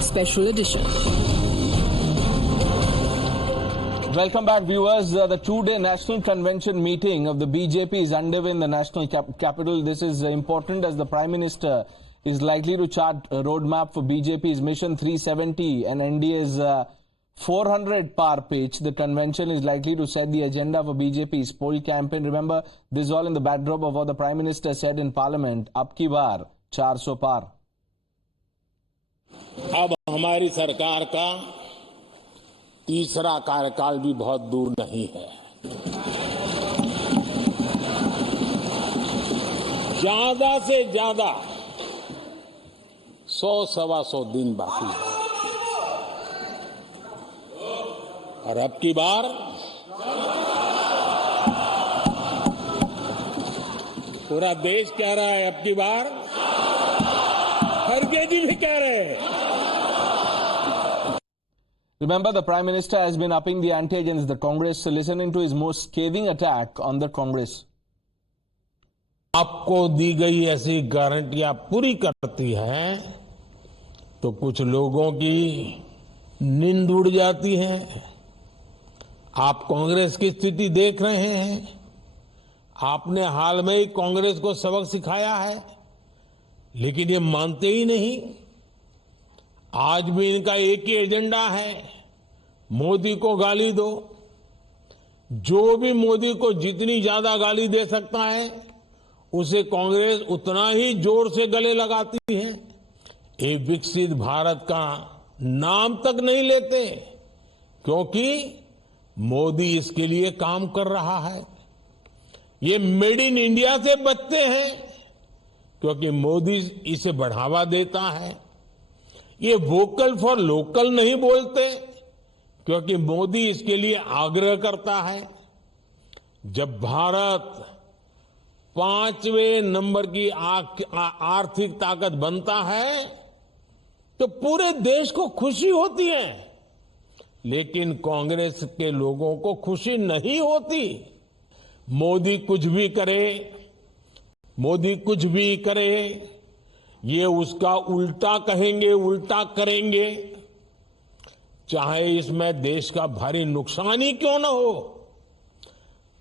Special Edition. Welcome back, viewers. The two-day national convention meeting of the BJP is underway in the national capital. This is important as the Prime Minister is likely to chart a roadmap for BJP's Mission 370 and NDA's 400 par pitch. The convention is likely to set the agenda for BJP's poll campaign. Remember, this is all in the backdrop of what the Prime Minister said in Parliament, "Ab ki baar 400 par." अब हमारी सरकार का तीसरा कार्यकाल भी बहुत दूर नहीं है। ज्यादा से ज्यादा 100-125 दिन बाकी है और अब की बार पूरा देश कह रहा है, अब की बार खड़गे जी भी कह रहे हैं। Remember, the Prime Minister has been upping the ante against the Congress, listening to his most scathing attack on the Congress. आपको दी गई ऐसी गारंटियां पूरी करती हैं तो कुछ लोगों की नींद उड़ जाती है। आप कांग्रेस की स्थिति देख रहे हैं। आपने हाल में ही कांग्रेस को सबक सिखाया है, लेकिन ये मानते ही नहीं। आज भी इनका एक ही एजेंडा है, मोदी को गाली दो। जो भी मोदी को जितनी ज्यादा गाली दे सकता है, उसे कांग्रेस उतना ही जोर से गले लगाती है। ये विकसित भारत का नाम तक नहीं लेते, क्योंकि मोदी इसके लिए काम कर रहा है। ये मेड इन इंडिया से बचते हैं, क्योंकि मोदी इसे बढ़ावा देता है। ये वोकल फॉर लोकल नहीं बोलते, क्योंकि मोदी इसके लिए आग्रह करता है। जब भारत 5वें नंबर की आर्थिक ताकत बनता है तो पूरे देश को खुशी होती है, लेकिन कांग्रेस के लोगों को खुशी नहीं होती। मोदी कुछ भी करे, ये उसका उल्टा कहेंगे, उल्टा करेंगे, चाहे इसमें देश का भारी नुकसान ही क्यों न हो।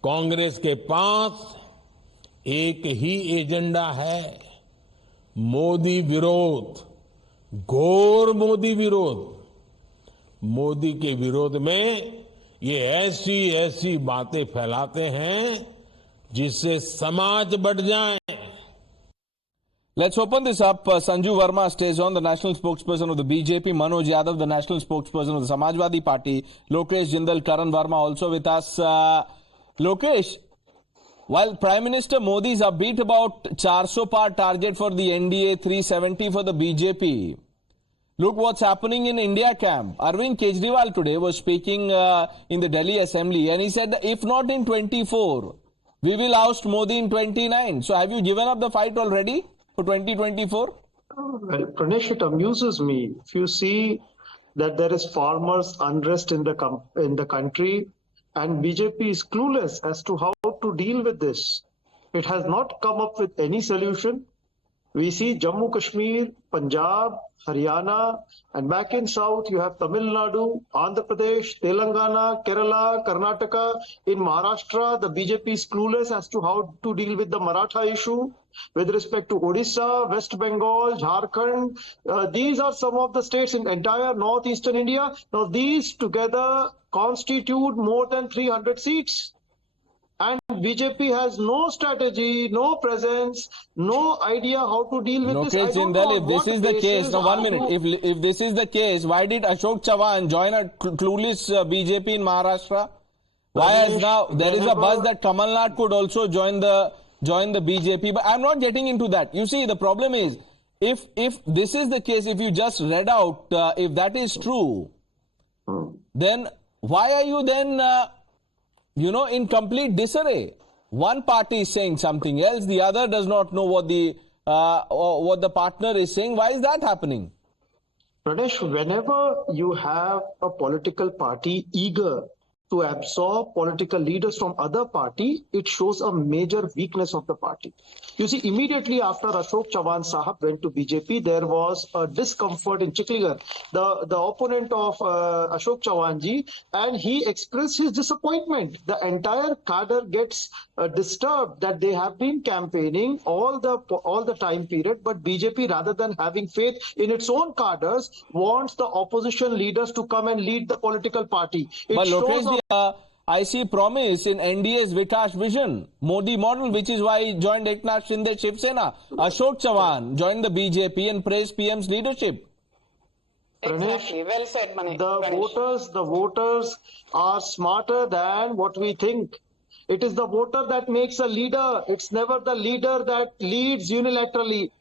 कांग्रेस के पास एक ही एजेंडा है, मोदी विरोध, घोर मोदी विरोध। मोदी के विरोध में ये ऐसी बातें फैलाते हैं जिससे समाज बढ़ जाए। Let's open this up. Sanju Verma stays on, the national spokesperson of the BJP. Manoj Yadav, the national spokesperson of the Samajwadi Party. Lokesh Jindal, Karan Verma also with us. Lokesh, while Prime Minister Modi is upbeat about 400 par target for the NDA, 370 for the BJP, look what's happening in India camp. Arvind Kejriwal today was speaking in the Delhi Assembly, and he said that if not in 24, we will oust Modi in 29. So have you given up the fight already for 2024? Well, Pranesh, it amuses me. If you see that there is farmers' unrest in the country, and BJP is clueless as to how to deal with this. It has not come up with any solution. We see Jammu Kashmir, Punjab, Haryana, and back in south you have Tamil Nadu, Andhra Pradesh, Telangana, Kerala, Karnataka. In Maharashtra, the BJP is clueless as to how to deal with the Maratha issue. With respect to Odisha, West Bengal, Jharkhand, these are some of the states in entire northeastern India. Now these together constitute more than 300 seats. And BJP has no strategy, no presence, no idea how to deal with this. Lokesh Jindal, if this is the case, now 1 minute, if this is the case, why did Ashok Chavan join a clueless BJP in Maharashtra? Why has now, there is a buzz that Kamal Nath could also join the BJP, but I'm not getting into that. You see, the problem is, if this is the case, if you just read out, if that is true, then why are you then, in complete disarray? One party is saying something else, the other does not know what the partner is saying. Why is that happening? Pradesh, whenever you have a political party eager to absorb political leaders from other party, it shows a major weakness of the party. You see, immediately after Ashok Chavan Sahab went to BJP, there was a discomfort in Chikligarh, the opponent of Ashok Chavan ji, and he expressed his disappointment. The entire cadre gets disturbed that they have been campaigning all the time period, but BJP, rather than having faith in its own cadres, wants the opposition leaders to come and lead the political party. It But shows Lokesh, I see promise in NDA's Vikash vision, Modi model, which is why he joined Eknath Shinde Shiv Sena. Ashok Chavan joined the BJP and praised PM's leadership. Exactly. Well said, Manish. The voters are smarter than what we think. It is the voter that makes a leader. It's never the leader that leads unilaterally.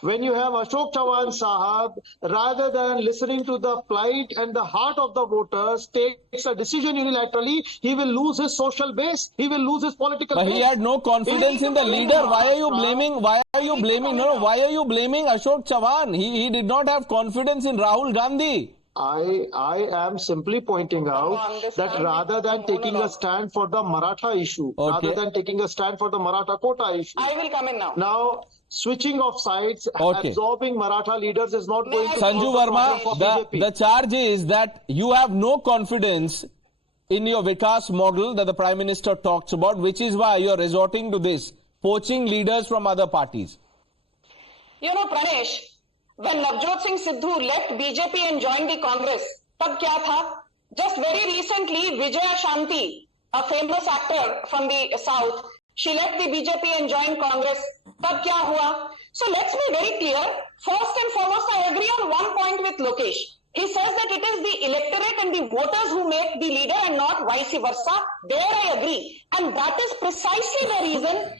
When you have Ashok Chavan Sahab, rather than listening to the plight and the heart of the voters, takes a decision unilaterally, he will lose his social base. He will lose his political But base. he had no confidence in the leader. Why are you blaming? Why are you blaming Ashok Chavan? He did not have confidence in Rahul Gandhi. I am simply pointing out that rather than taking a stand for the Maratha issue, rather than taking a stand for the Maratha quota issue, I will come in now. now switching of sides, absorbing Maratha leaders is not going to Sanju solve the problem for Verma, BJP. the charge is that you have no confidence in your Vikas model that the Prime Minister talks about, which is why you are resorting to this, poaching leaders from other parties. You know, Pranesh, when Navjot Singh Sidhu left BJP and joined the Congress, tab kya tha? Just very recently, Vijaya Shanti, a famous actor from the South, she left the BJP and joined Congress. Tab kya hua? So let's be very clear. First and foremost, I agree on one point with Lokesh. He says that it is the electorate and the voters who make the leader and not vice versa. There I agree. And that is precisely the reason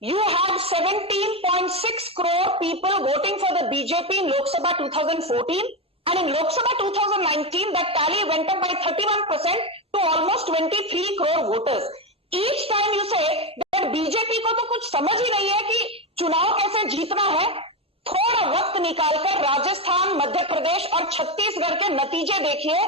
you have 17.6 crore people voting for the BJP in Lok Sabha 2014, and in Lok Sabha 2019 that tally went up by 31% to almost 23 crore voters. Each time you say that BJP को तो कुछ समझ ही नहीं है कि चुनाव कैसे जीतना है, थोड़ा वक्त निकालकर राजस्थान, मध्य प्रदेश और छत्तीसगढ़ के नतीजे देखिए.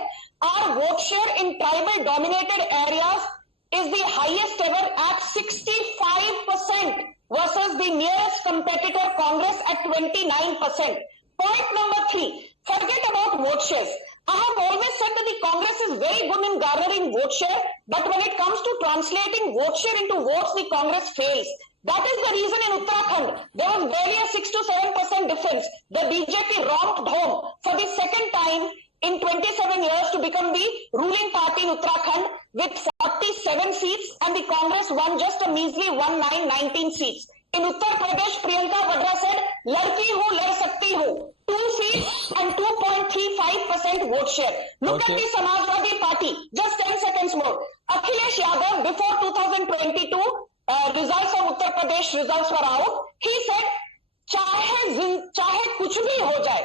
Our vote share in tribal dominated areas is the highest ever at 65% versus the nearest competitor Congress at 29%. Point number 3, forget about vote shares. I have always said that the Congress is very good in garnering vote share, but when it comes to translating vote share into votes, the Congress fails. That is the reason in Uttarakhand, there was barely a 6 to 7% difference. The BJP romped home for the second time in 27 years to become the ruling party in Uttarakhand with 47 seats, and the Congress won just a measly 19 seats. In Uttar Pradesh, Priyanka Vadra said, "Ladki hu, lad sakti hu." 2 seats and 2.35% vote share. Look at the Samajwadi Party. Just 10 seconds more. Akhilesh Yadav, before 2022 results of Uttar Pradesh results were out. He said, चाहे कुछ भी हो जाए,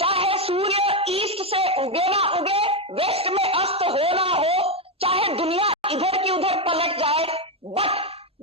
चाहे सूर्य east से उगे ना उगे, वेस्ट में अस्त हो ना हो, चाहे दुनिया इधर की उधर पलट जाए, बट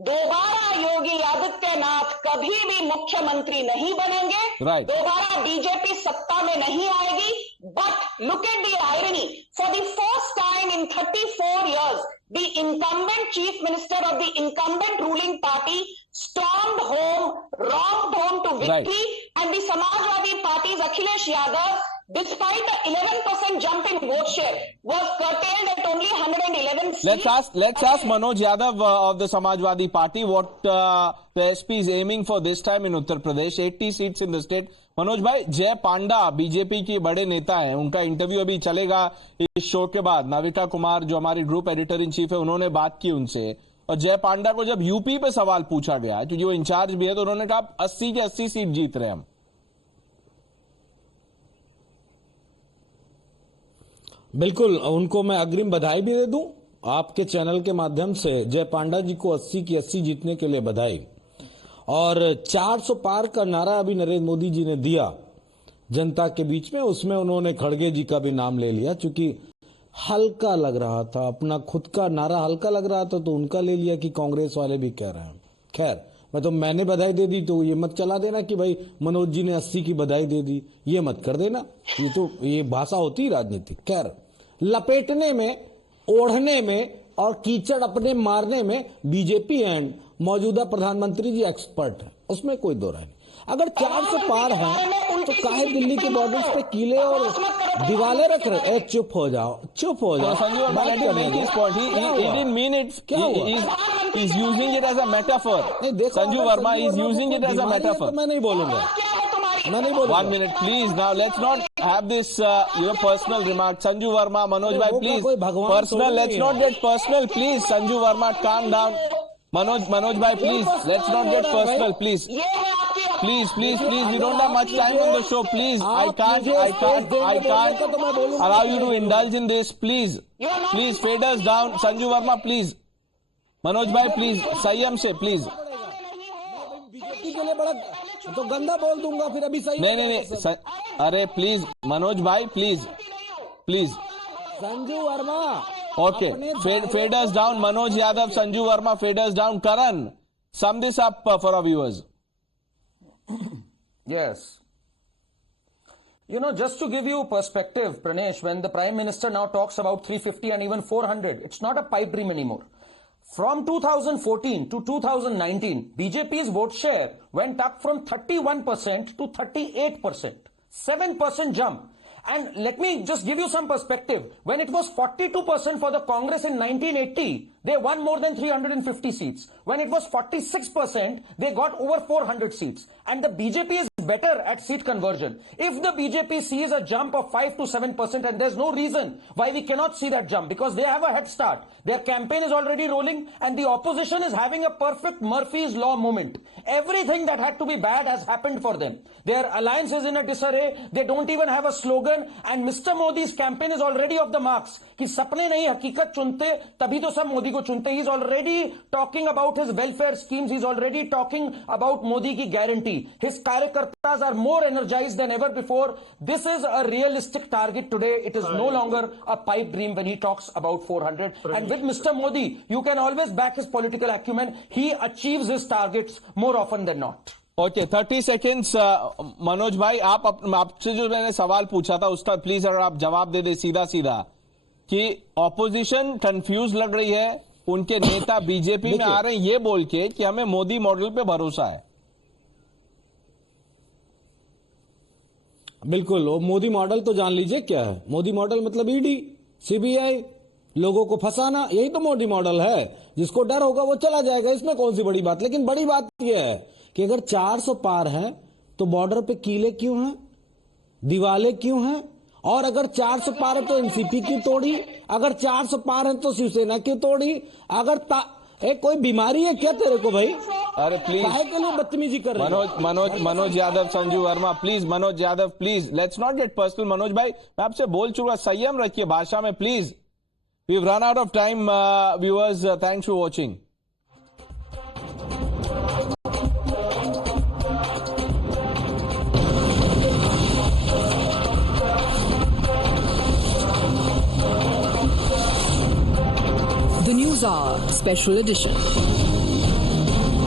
दोबारा योगी आदित्यनाथ कभी भी मुख्यमंत्री नहीं बनेंगे. दोबारा बीजेपी सत्ता में नहीं आएगी. But look at the irony, for the first time in 34 years, the incumbent chief minister of the incumbent ruling party stormed home, romped home to victory, and the Samajwadi Party's Akhilesh Yadav, despite the 11% jump in vote share, was curtailed at only 111 seats. Let's ask Manoj Yadav of the Samajwadi Party what the SP is aiming for this time in Uttar Pradesh. 80 seats in the state. Manoj भाई, जय पांडा BJP के बड़े नेता हैं, उनका interview अभी चलेगा इस शो के बाद. नाविका कुमार जो हमारी ग्रुप एडिटर इन चीफ है, उन्होंने बात की उनसे, और जय पांडा को जब यूपी पे सवाल पूछा गया क्योंकि वो इंचार्ज भी है, तो उन्होंने कहा 80 के 80 सीट जीत रहे हम. बिल्कुल, उनको मैं अग्रिम बधाई भी दे दूं आपके चैनल के माध्यम से. जय पांडा जी को 80 की 80 जीतने के लिए बधाई. और 400 पार का नारा अभी नरेंद्र मोदी जी ने दिया जनता के बीच में, उसमें उन्होंने खड़गे जी का भी नाम ले लिया, क्योंकि हल्का लग रहा था, अपना खुद का नारा हल्का लग रहा था, तो उनका ले लिया कि कांग्रेस वाले भी कह रहे हैं. खैर, मैंने बधाई दे दी, तो ये मत चला देना कि भाई मनोज जी ने 80 की बधाई दे दी, ये मत कर देना. ये भाषा होती है राजनीतिक. खैर, लपेटने में ओढ़ने में और कीचड़ अपने मारने में बीजेपी एंड मौजूदा प्रधानमंत्री जी एक्सपर्ट है, उसमें कोई दो राय नहीं। अगर 400 पार है तो काहे दिल्ली के बॉर्डर्स पे किले और दीवारें रख रहे? चुप हो जाओ, चुप हो जाओ। Sanju Verma, let him make his point. He didn't mean it. He's using it as a metaphor. Sanju Verma is using it as a metaphor. मैं नहीं बोलूंगा, मैं नहीं बोलूंगा। 1 minute, please. Now let's not have this, personal remark. Sanju Verma, Manoj bhai, please. Personal. Let's not get personal, please. Sanju Verma, calm down. Manoj bhai, please. Let's not get personal, please. Please. We don't have much time on the show. Please, I can't allow you to indulge in this. Please, fade us down. Sanju Verma, please. Manoj bhai, please. Sanyam se, please. BJP के लिए बड़ा तो गंदा बोल दूंगा फिर अभी सही नहीं अरे प्लीज मनोज भाई please Sanju Verma okay fade us down. Manoj Yadav, Sanju Verma, fade us down. Karan, sum this up for our viewers. Yes. Just to give you perspective, Pranesh, when the Prime Minister now talks about 350 and even 400, it's not a pipe dream anymore. From 2014 to 2019, BJP's vote share went up from 31% to 38%. 7% jump. And let me just give you some perspective. When it was 42% for the Congress in 1980, they won more than 350 seats. When it was 46%, they got over 400 seats. And the BJP is better at seat conversion. If the BJP sees a jump of 5 to 7%, and there's no reason why we cannot see that jump, because they have a head start. Their campaign is already rolling, and the opposition is having a perfect Murphy's Law moment. Everything that had to be bad has happened for them. Their alliance is in a disarray. They don't even have a slogan. And Mr. Modi's campaign is already off the marks. कि सपने नहीं हकीकत चुनते तभी तो सब मोदी को चुनते. He's already talking about his welfare schemes. He's already talking about Modi की guarantee. His कार्यकर्ताs are more energized than ever before. This is a realistic target today. It is no longer a pipe dream when he talks about 400. And with Mr. Modi, you can always back his political acumen. He achieves his targets more often than not. Okay 30 seconds Manoj भाई आपसे जो मैंने सवाल पूछा था उसका please अगर आप जवाब दे दे सीधा कि ऑपोजिशन कंफ्यूज लग रही है, उनके नेता बीजेपी में आ रहे हैं ये बोल के कि हमें मोदी मॉडल पे भरोसा है. बिल्कुल, वो मोदी मॉडल तो जान लीजिए क्या है. मोदी मॉडल मतलब ईडी, सीबीआई, लोगों को फंसाना, यही तो मोदी मॉडल है. जिसको डर होगा वो चला जाएगा, इसमें कौन सी बड़ी बात. लेकिन बड़ी बात यह है कि अगर 400 पार है तो बॉर्डर पे कीले क्यों हैं, दीवारें क्यों हैं, और अगर 400 पार है तो एनसीपी क्यों तोड़ी, अगर 400 पार है तो शिवसेना क्यों तोड़ी, अगर कोई बीमारी है क्या तेरे को भाई? अरे प्लीज काहे के लिए बदतमीजी कर रहे हो? Manoj Yadav, Sanju Verma please, Manoj Yadav please, let's not get personal. Manoj भाई मैं आपसे बोल चुका, संयम रखिए भाषा में please. We have run out of time. Viewers, thanks for watching. The News Hour Special Edition.